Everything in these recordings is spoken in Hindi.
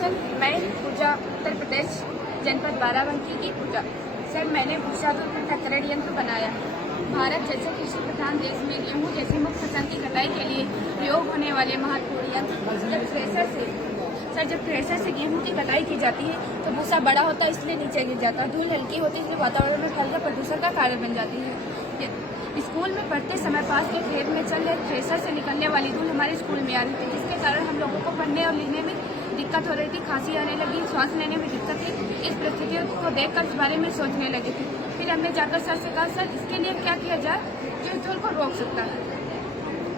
सर, मैं पूजा, उत्तर प्रदेश, जनपद बाराबंकी की पूजा। सर, मैंने भूसा तथा तरड़ यंत्र बनाया। भारत जैसे कृषि प्रधान देश में गेहूं जैसी मुख्य फसल की कटाई के लिए प्रयोग होने वाले महत्वपूर्ण यंत्र जब थ्रेसर से गेहूं की कटाई की जाती है तो भूसा बड़ा होता है, इसलिए नीचे गिर जाता है। धूल हल्की होती है, इसलिए वातावरण में फैलकर प्रदूषण का कारण बन जाती है। स्कूल में पढ़ते समय पास के खेत में चल रहे थ्रेसर से निकलने वाली धूल हमारे स्कूल में आ रही थी, जिसके कारण हम लोगों को पढ़ने और लिखने में दिक्कत हो रही थी, खांसी आने लगी, सांस लेने में दिक्कत थी। इस परिस्थितियों को देखकर इस बारे में सोचने लगी थी। फिर हमने जाकर सर से कहा, सर इसके लिए क्या किया जाए जो इस धूल को रोक सकता है।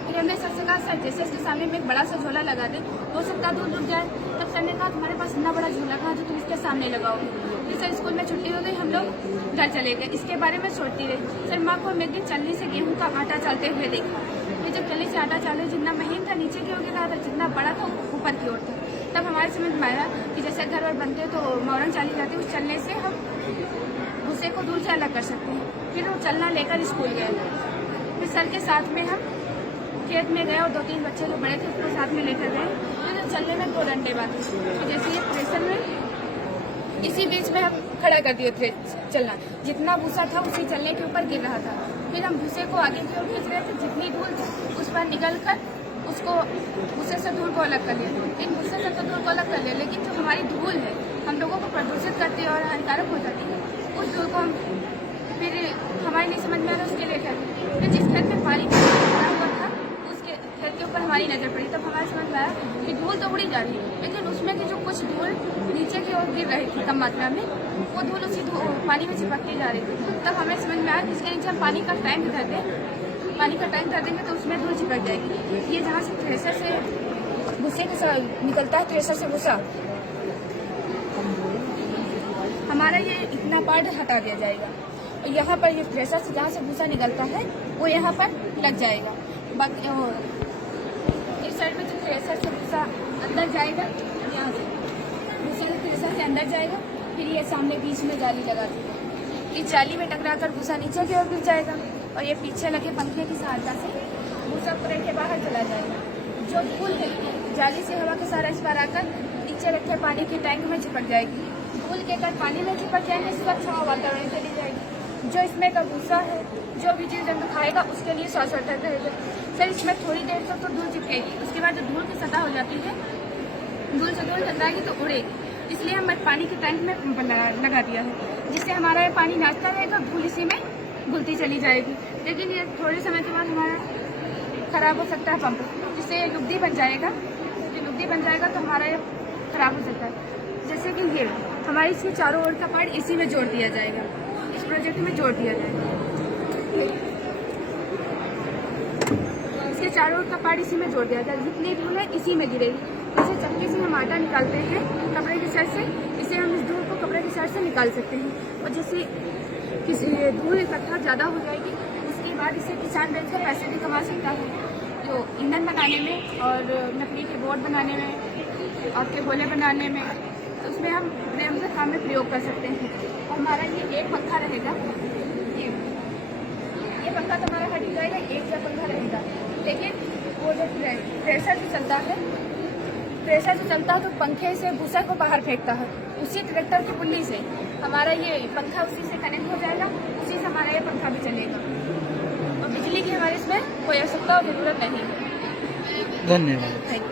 फिर हमने सर से कहा, सर जैसे इसके सामने में एक बड़ा सा झोला लगा दे, हो सकता है धूल रुक जाए। तब सर ने कहा, तुम्हारे पास इतना बड़ा झोला कहाँ जो तुम इसके सामने लगाओगे। फिर सर स्कूल में छुट्टी हो गई, हम लोग घर चले गए। इसके बारे में सोचती रही। सर माँ को हम एक दिन चलनी से गेहूँ का आटा चालते हुए देखा। फिर जब चलनी से आटा चाले, जितना महीन था नीचे की ओर गिर रहा था, जितना बड़ा था ऊपर की ओर था। तब हमारे समझ में आया कि जैसे घर वर बनते तो मौरन चाली जाती है, उस चलने से हम भूसे को दूर से अलग कर सकते हैं। फिर वो चलना लेकर स्कूल गए। फिर सर के साथ में हम खेत में गए और 2-3 बच्चे जो बड़े थे उसको साथ में लेकर गए। फिर चलने में 2 डंडे बांधे, तो जैसे ये थ्रेसर में इसी बीच में हम खड़ा कर दिए चलना। जितना भूसा था उसी चलने के ऊपर गिर रहा था। फिर हम भूसे को आगे की ओर खींच रहे थे, जितनी धूल थी उस पर निकल कर उसको भूसे से धूल को अलग कर लिया। इन भूसे से तो धूल को अलग कर लिया, लेकिन जो हमारी धूल है हम लोगों को प्रदूषित करती है और हानिकारक हो जाती है, उस धूल को हम फिर हमारे नहीं समझ में आ रहा उसके लिए क्या। फिर जिस खेत में पानी भरा हुआ था उसके खेत के ऊपर हमारी नजर पड़ी, तब हमारे समझ में आया कि धूल तो उड़ी जा रही है, लेकिन उसमें की जो कुछ धूल नीचे की ओर गिर रही थी कम मात्रा में, वो धूल उसी पानी में चिपकती जा रही थी। तब हमें समझ में आया कि इसके नीचे हम पानी का टैंक धर दें, पानी का टैंक धर देंगे तो उसमें धूल चिपक जाएगी। ये जहाँ से थ्रेसर से भूसे के निकलता है, थ्रेसर से भूसा, हमारा ये इतना पार्ट हटा दिया जाएगा। यहाँ पर ये थ्रेसर से जहाँ से भूसा निकलता है वो यहाँ पर लग जाएगा। बाकी इस साइड में जो थ्रेसर से भूसा अंदर जाएगा, यहाँ से भूसा थ्रेसर से अंदर जाएगा। फिर ये सामने बीच में जाली लगा दी, इस जाली में टकराकर भूसा नीचे की ओर गिर जाएगा और ये पीछे लगे पंखे की सहायता से भूसा पूरे के बाहर चला जाएगा। जो धूल है जाली से हवा के सारा इस बार आकर नीचे रखे पानी के टैंक में चिपक जाएगी। धूल के कर पानी में चिपक जाएंगे, स्वच्छ हवा वातावरण चली जाएगी। जो इसमें का भूसा है, जो भी जीव जंतु खाएगा उसके लिए स्वास्थ्यवर्धक रहेगा। सर इसमें थोड़ी देर तक तो धूल चिपकेगी, उसके बाद जो धूल की सतह हो जाती है, धूल से धूल टकराएगी तो उड़ेगी। इसलिए हम पानी के टैंक में लगा दिया है, जिससे हमारा ये पानी नाचता रहेगा, धूल इसी में घुलती चली जाएगी। लेकिन ये थोड़े समय के बाद हमारा खराब हो सकता है पंप, जिससे लुगदी बन जाएगा। जो लुगदी बन जाएगा तो हमारा ये खराब हो सकता है। जैसे कि ये हमारी इसके चारों ओर का पार्ट इसी में जोड़ दिया जाएगा, इस प्रोजेक्ट में जोड़ दिया जाएगा। इसके चारों ओर का पार्ट इसी में जोड़ दिया जाएगा, जितनी धूल है इसी में गिरेगी। इसे चक्के से हम आटा निकालते हैं कपड़े की साइड से, इसे हम इस धूल को कपड़े की साइड से निकाल सकते हैं। और जैसे किसी धूल इकट्ठा ज़्यादा हो जाएगी, उसके बाद इसे किसान बेचकर पैसे भी कमा सकता है, जो ईंधन बनाने में और लकड़ी के बोर्ड बनाने में और के गोले बनाने में, तो उसमें हम नियमित काम में प्रयोग कर सकते हैं। और हमारा ये एक पंखा रहेगा, ये पंखा तो हमारा हट जाएगा, एक का पंखा रहेगा। लेकिन वो जो थ्रेसर से चलता है, थ्रेसर से चलता है तो पंखे से भूसा को बाहर फेंकता है, उसी ट्रैक्टर की पुल्ली से हमारा ये पंखा उसी से कनेक्ट हो जाएगा, उसी से हमारा ये पंखा भी चलेगा और बिजली की हमारे इसमें कोई आवश्यकता और जरूरत नहीं है। धन्यवाद। Thank you.